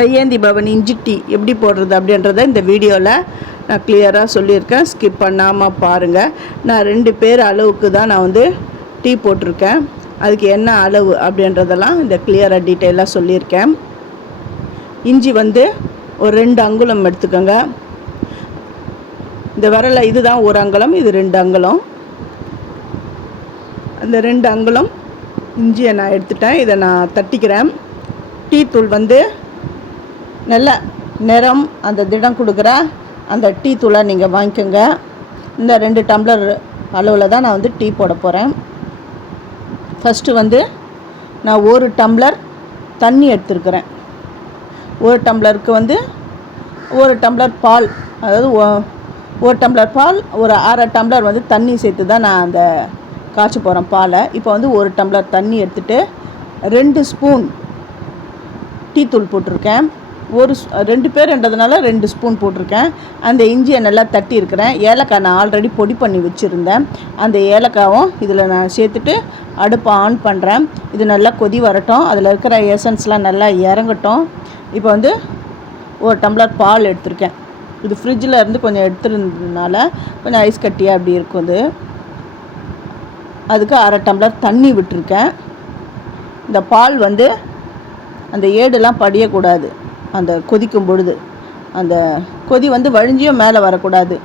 கையேந்தி பவன் இஞ்சி டீ எப்படி போடுறது அப்படின்றத இந்த வீடியோவில் நான் கிளியராக சொல்லியிருக்கேன். ஸ்கிப் பண்ணாமல் பாருங்கள். நான் 2 பேர் அளவுக்கு தான் நான் வந்து டீ போட்டிருக்கேன். அதுக்கு என்ன அளவு அப்படின்றதெல்லாம் இந்த கிளியராக டீட்டெயிலாக சொல்லியிருக்கேன். இஞ்சி வந்து ஒரு 2 அங்குலம் எடுத்துக்கோங்க. இந்த வரல இதுதான் 1 அங்குலம், இது 2 அங்குலம். அந்த 2 அங்குலம் இஞ்சியை நான் எடுத்துட்டேன். இதை நான் தட்டிக்கிறேன். டீ தூள் வந்து நல்ல நிறம் அந்த திடம் கொடுக்குற அந்த டீ தூளை நீங்கள் வாங்கிக்கோங்க. இந்த 2 டம்ளர் அளவில் தான் நான் வந்து டீ போட போகிறேன். ஃபஸ்ட்டு வந்து நான் 1 டம்ளர் தண்ணி எடுத்துருக்கிறேன். 1 டம்ளருக்கு வந்து 1 டம்ளர் பால், அதாவது 1 டம்ளர் பால், ஒரு 1/2 டம்ளர் வந்து தண்ணி சேர்த்து தான் நான் அந்த காய்ச்ச போகிறேன் பாலை. இப்போ வந்து 1 டம்ளர் தண்ணி எடுத்துகிட்டு 2 ஸ்பூன் டீ தூள் போட்டிருக்கேன். 2 பேர்ன்றதுனால 2 ஸ்பூன் போட்டிருக்கேன். அந்த இஞ்சியை நல்லா தட்டி இருக்கிறேன். ஏலக்காய் நான் ஆல்ரெடி பொடி பண்ணி வச்சுருந்தேன். அந்த ஏலக்காவும் இதில் நான் சேர்த்துட்டு அடுப்பை ஆன் பண்ணுறேன். இது நல்லா கொதி வரட்டும், அதில் இருக்கிற எசன்ஸ்லாம் நல்லா இறங்கட்டும். இப்போ வந்து 1 டம்ளர் பால் எடுத்திருக்கேன். இது ஃப்ரிட்ஜில் இருந்து கொஞ்சம் எடுத்துருந்ததுனால கொஞ்சம் ஐஸ் கட்டியாக அப்படி இருக்குது. அதுக்கு 1/2 டம்ளர் தண்ணி விட்டுருக்கேன். இந்த பால் வந்து அந்த ஏடுலாம் படியக்கூடாது. அந்த கொதிக்கும் பொழுது அந்த கொதி வந்து வழிஞ்சியும் மேலே வரக்கூடாது.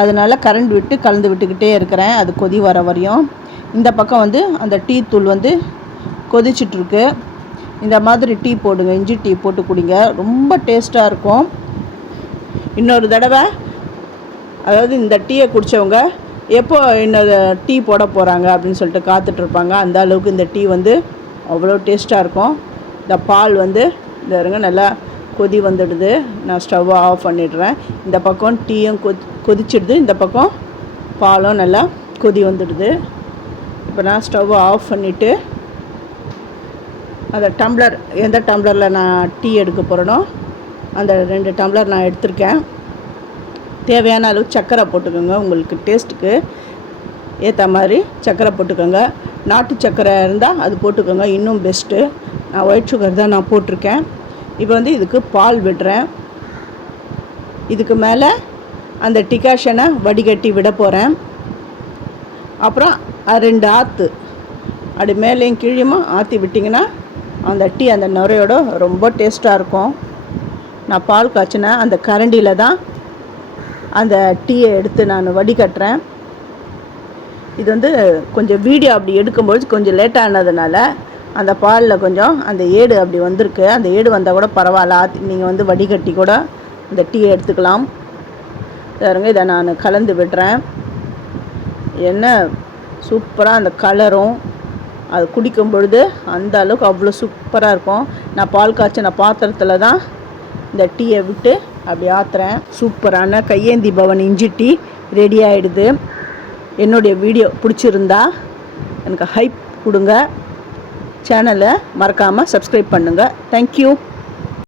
அதனால் கரண்ட் விட்டு கலந்து விட்டுக்கிட்டே இருக்கிறேன் அது கொதி வர வரையும். இந்த பக்கம் வந்து அந்த டீ தூள் வந்து கொதிச்சிட்ருக்கு. இந்த மாதிரி டீ போடுங்க, இஞ்சி டீ போட்டு குடிங்க, ரொம்ப டேஸ்ட்டாக இருக்கும். இன்னொரு தடவை, அதாவது இந்த டீயை குடித்தவங்க எப்போ இன்னொரு டீ போட போகிறாங்க அப்படின்னு சொல்லிட்டு காத்துட்ருப்பாங்க. அந்த அளவுக்கு இந்த டீ வந்து அவ்வளோ டேஸ்ட்டாக இருக்கும். இந்த பால் வந்து இந்த இருங்க நல்லா கொதி வந்துடுது. நான் ஸ்டவ்வை ஆஃப் பண்ணிடுறேன். இந்த பக்கம் டீயும் கொதிச்சிடுது, இந்த பக்கம் பாலும் நல்லா கொதி வந்துடுது. இப்போ நான் ஸ்டவ்வை ஆஃப் பண்ணிவிட்டு அந்த டம்ளர், எந்த டம்ளரில் நான் டீ எடுக்க போகிறேனோ அந்த 2 டம்ளர் நான் எடுத்திருக்கேன். தேவையான அளவு சர்க்கரை போட்டுக்கோங்க. உங்களுக்கு டேஸ்ட்டுக்கு ஏற்ற மாதிரி சர்க்கரை போட்டுக்கோங்க. நாட்டு சர்க்கரை இருந்தால் அது போட்டுக்கோங்க, இன்னும் பெஸ்ட்டு. நான் ஒயிட் சுகர் தான் நான் போட்டிருக்கேன். இப்போ வந்து இதுக்கு பால் விடுறேன். இதுக்கு மேலே அந்த டிகாஷனை வடிகட்டி விட போகிறேன். அப்புறம் 2 ஆற்று அப்படி மேலேயும் கீழேயுமா ஆற்றி விட்டிங்கன்னா அந்த டீ அந்த நுரையோட ரொம்ப டேஸ்ட்டாக இருக்கும். நான் பால் காய்ச்சின அந்த கரண்டியில் தான் அந்த டீயை எடுத்து நான் வடிகட்டுறேன். இது வந்து கொஞ்சம் வீடியோ அப்படி எடுக்கும்போது கொஞ்சம் லேட்டானதுனால அந்த பாலில் கொஞ்சம் அந்த ஏடு அப்படி வந்திருக்கு. அந்த ஏடு வந்தால் கூட பரவாயில்ல, நீங்கள் வந்து வடிகட்டி கூட இந்த டீயை எடுத்துக்கலாம். பாருங்க, இதை நான் கலந்து விடுறேன். என்ன சூப்பராக அந்த கலரும் அது குடிக்கும் பொழுது அந்த அளவுக்கு அவ்வளோ சூப்பராக இருக்கும். நான் பால் காய்ச்சின பாத்திரத்தில் தான் இந்த டீயை விட்டு அப்படி ஆற்றுறேன். சூப்பரான கையேந்தி பவன் இஞ்சி டீ ரெடி ஆகிடுது. என்னுடைய வீடியோ பிடிச்சிருந்தா எனக்கு ஹைப் கொடுங்க. சேனலை மறக்காமல் சப்ஸ்கிரைப் பண்ணுங்கள். தேங்க்யூ.